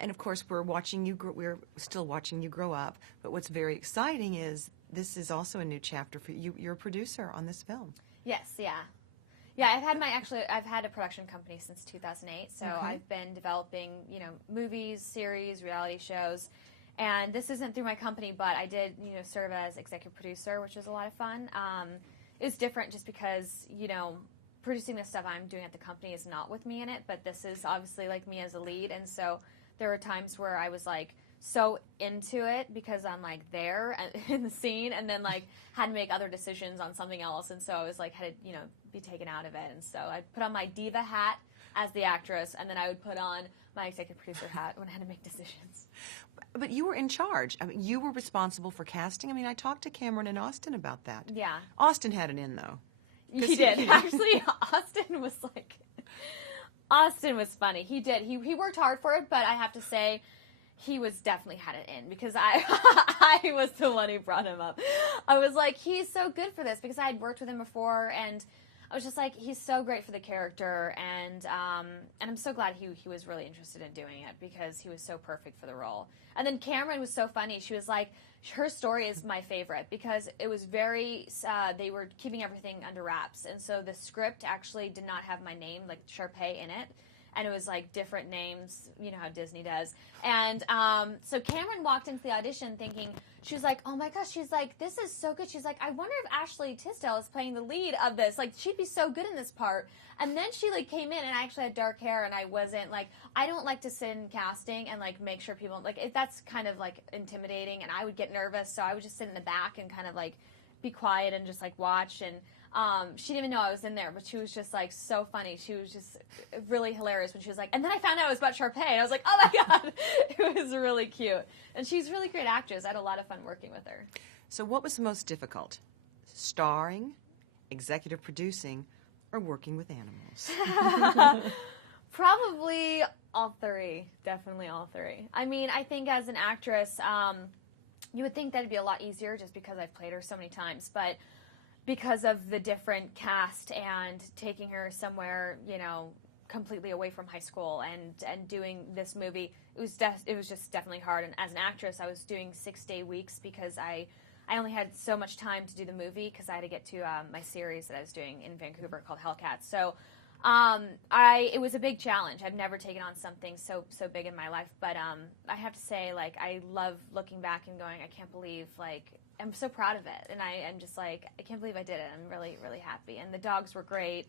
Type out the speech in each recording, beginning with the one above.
And of course, we're still watching you grow up. But what's very exciting is this is also a new chapter for you. You're a producer on this film. Yes, yeah. Yeah, I've had a production company since 2008, so Okay. I've been developing, movies, series, reality shows, and this isn't through my company, but I did, serve as executive producer, which was a lot of fun. It was different just because, producing the stuff I'm doing at the company is not with me in it, but this is obviously like me as a lead, and so there were times where I was like so into it because I'm like there in the scene, and then like had to make other decisions on something else, and so I was like had to be taken out of it, and so I'd put on my diva hat as the actress, and then I would put on my executive producer hat when I had to make decisions. But you were in charge. I mean, you were responsible for casting. I mean, I talked to Cameron and Austin about that. Yeah, Austin had it in though. he did. Actually, Austin was funny. He did. He worked hard for it, but I have to say, he was definitely had it in because I was the one who brought him up. I was like, he's so good for this because I had worked with him before, and I was just like, he's so great for the character, and I'm so glad he was really interested in doing it because he was so perfect for the role. And then Cameron was so funny. She was like, her story is my favorite because it was very, they were keeping everything under wraps, and so the script actually did not have my name, like Sharpay, in it. And it was like different names, you know how Disney does. And so Cameron walked into the audition thinking, she was like, oh my gosh, she's like, this is so good. She's like, I wonder if Ashley Tisdale is playing the lead of this. Like, she'd be so good in this part. And then she like came in, and I actually had dark hair, and I wasn't like, I don't like to sit in casting and like make sure people, like, that's kind of like intimidating, and I would get nervous. So I would just sit in the back and kind of like be quiet and just like watch. And she didn't even know I was in there, but she was just like so funny. She was just really hilarious when she was like, and then I found out it was about Sharpay. I was like, oh my God, it was really cute. And she's a really great actress. I had a lot of fun working with her. So what was the most difficult? Starring, executive producing, or working with animals? Probably all three. Definitely all three. I mean, I think as an actress, you would think that'd be a lot easier just because I've played her so many times, but because of the different cast and taking her somewhere, completely away from high school and doing this movie, it was just definitely hard. And as an actress, I was doing 6-day weeks because I only had so much time to do the movie because I had to get to my series that I was doing in Vancouver called Hellcats. So it was a big challenge. I've never taken on something so big in my life, but I have to say, like, I love looking back and going, I can't believe, like, I'm so proud of it, and I'm just like, I can't believe I did it. I'm really, really happy, and the dogs were great.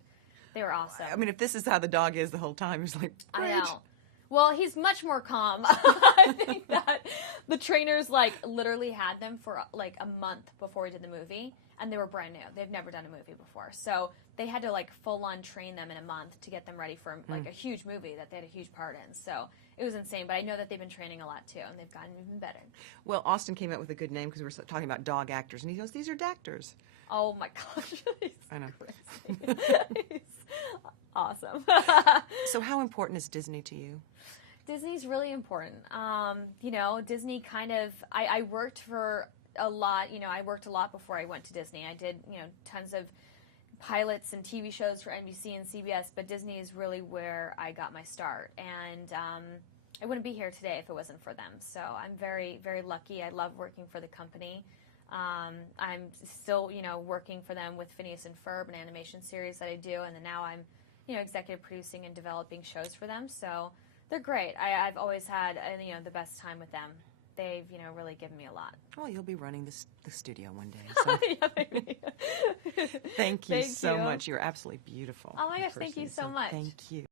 They were awesome. I mean, if this is how the dog is the whole time, he's like, great. I know. Well, he's much more calm. I think that the trainers, like, literally had them for, like, a month before we did the movie, and they were brand new. They've never done a movie before. So they had to, like, full-on train them in a month to get them ready for, like, a huge movie that they had a huge part in. So it was insane. But I know that they've been training a lot, too, and they've gotten even better. Well, Austin came up with a good name because we were talking about dog actors, and he goes, these are dactors. Oh, my gosh. I know. He's awesome. So how important is Disney to you? Disney's really important. Disney kind of, I worked for a lot, I worked a lot before I went to Disney. I did, tons of pilots and TV shows for NBC and CBS, but Disney is really where I got my start. And I wouldn't be here today if it wasn't for them. So I'm very, very lucky. I love working for the company. I'm still, working for them with Phineas and Ferb, an animation series that I do, and then now I'm, executive producing and developing shows for them. So they're great. I've always had, the best time with them. They've, really given me a lot. Well, you'll be running the studio one day. So. Yeah, maybe. Thank you so much. You're absolutely beautiful. Oh my gosh, thank you so much. Thank you.